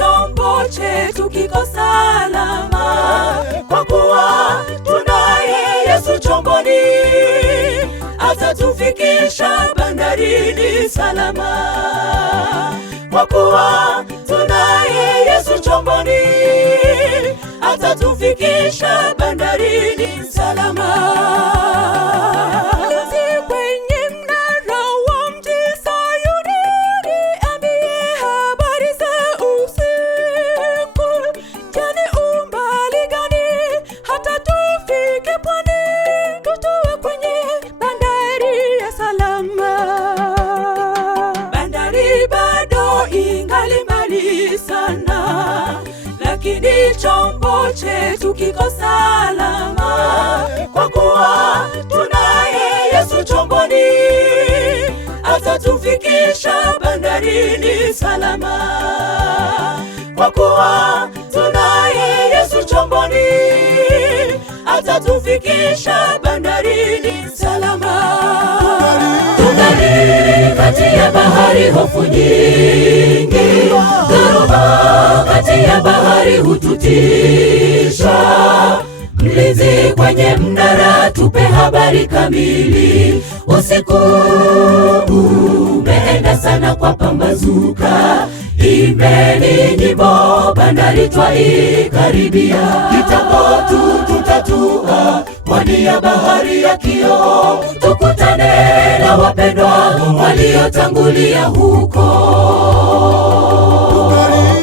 chombo chetu kiko salama, kwa kuwa tunaye Yesu chomboni, atatufikisha bandarini salama. Kwa kuwa tunaye Yesu chomboni, atatufikisha bandarini salama. Lakini chombo chetu kiko salama, kwa kuwa tunaye Yesu chomboni, atatufikisha bandarini salama. Kwa kuwa tunaye Yesu chomboni, atatufikisha bandarini salama. Tungali kati ya bahari, hofu nyingi, dhoruba kati ya bahari hututisha. Mlinzi kwenye mnara, tupe habari kamili. Usiku umeenda sana kwa pambazuka, imbeni nyimbo, bandari twaikaribia. Kitambo tutatua pwani ya bahari ya kioo, tukutane na wapendwa waliotangulia huko.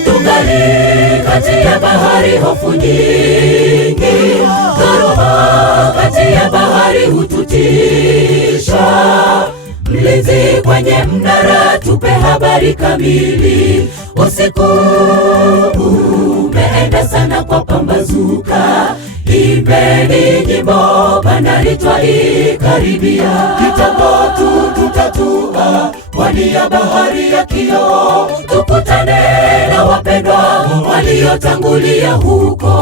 Tungali kati ya bahari, hofu nyingi, dhoruba kati ya bahari hututisha. Mlinzi kwenye mnara, tupe habari kamili. Usiku umeenda sana kwa pambazuka, imbeni nyimbo, bandari twaikaribia. Kitambo tutatua pwani ya bahari ya kioo, tukutane na wapendwa waliotangulia huko.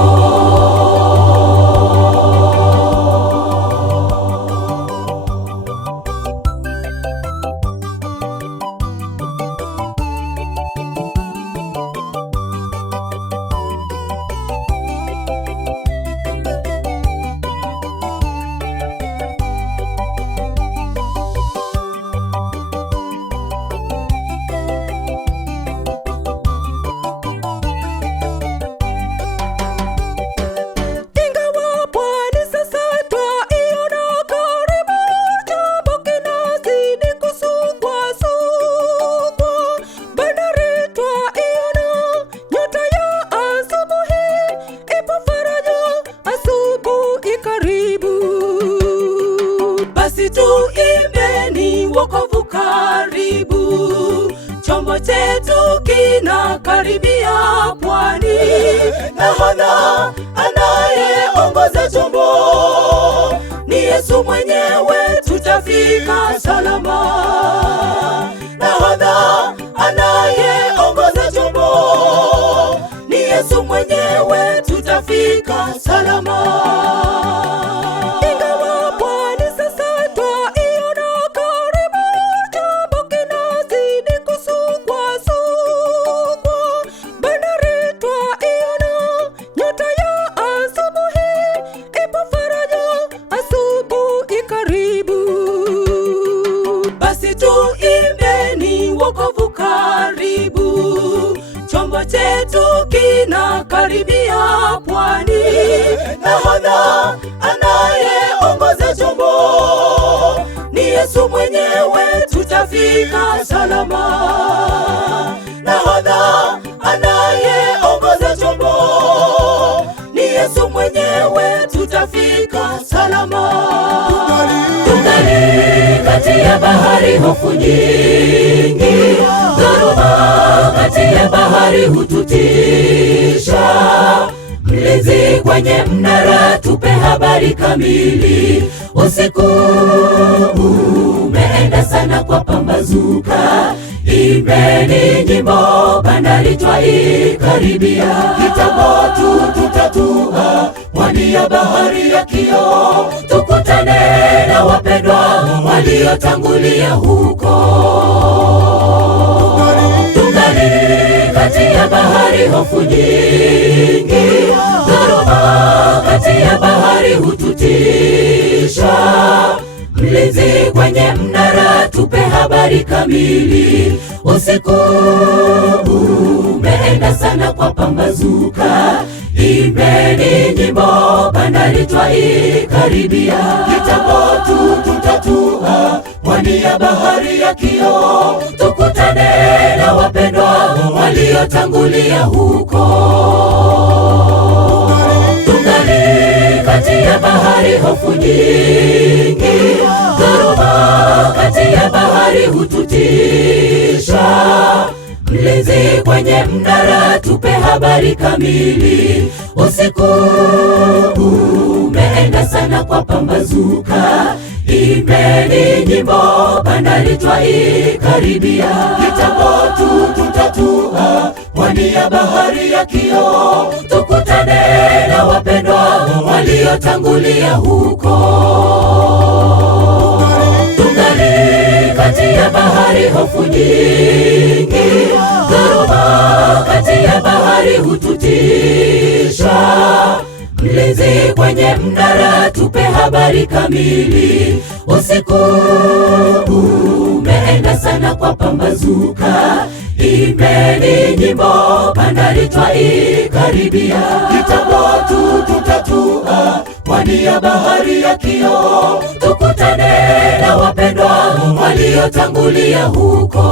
Tuimbeni wokovu karibu, chombo chetu kinakaribia pwani. Nahodha anayeongoza chombo ni Yesu mwenyewe, tutafika salama. Nahodha anayeongoza chombo ni Yesu mwenyewe, tutafika salama. Tuimbeni wokovu karibu, chombo chetu kinakaribia pwani. Nahodha anayeongoza chombo ni Yesu mwenyewe, tutafika salama. Nahodha anayeongoza chombo ni Yesu mwenyewe, tutafika salama. Tungali kati ya bahari, hofu nyingi, dhoruba kati ya bahari hututisha. Mlinzi kwenye mnara, tupe habari kamili. Usiku umeenda sana kwa pambazuka, imbeni nyimbo, bandari twaikaribia. Kitambo tutatua pwani ya bahari ya kioo, tukutane na wapendwa waliotangulia huko. Tungali kati ya bahari hofu nyingi, dhoruba kati ya bahari hututisha. Mlinzi kwenye mnara, tupe habari kamili. Usiku umeenda sana kwa pambazuka, imbeni nyimbo, bandari twaikaribia. Kitambo tutatua pwani ya bahari ya kioo, tukutane na wapendwa waliotangulia huko. Tungali kati ya bahari hofu nyingi, dhoruba kati ya bahari hututisha. Mlinzi kwenye mnara, tupe habari kamili. Usiku umeenda sana kwa pambazuka, imbeni nyimbo, bandari twaikaribia. Kitambo tutatua pwani ya bahari ya kioo, tukutane na wapendwa waliotangulia huko. Tungali kati ya bahari hofu nyingi, dhoruba kati ya bahari hututisha. Mlinzi kwenye mnara, tupe habari kamili. Usiku umeenda sana kwa pambazuka, imbeni nyimbo, bandari twaikaribia. Kitambo tutatua pwani ya bahari ya kioo, tukutane na wapendwa waliotangulia huko.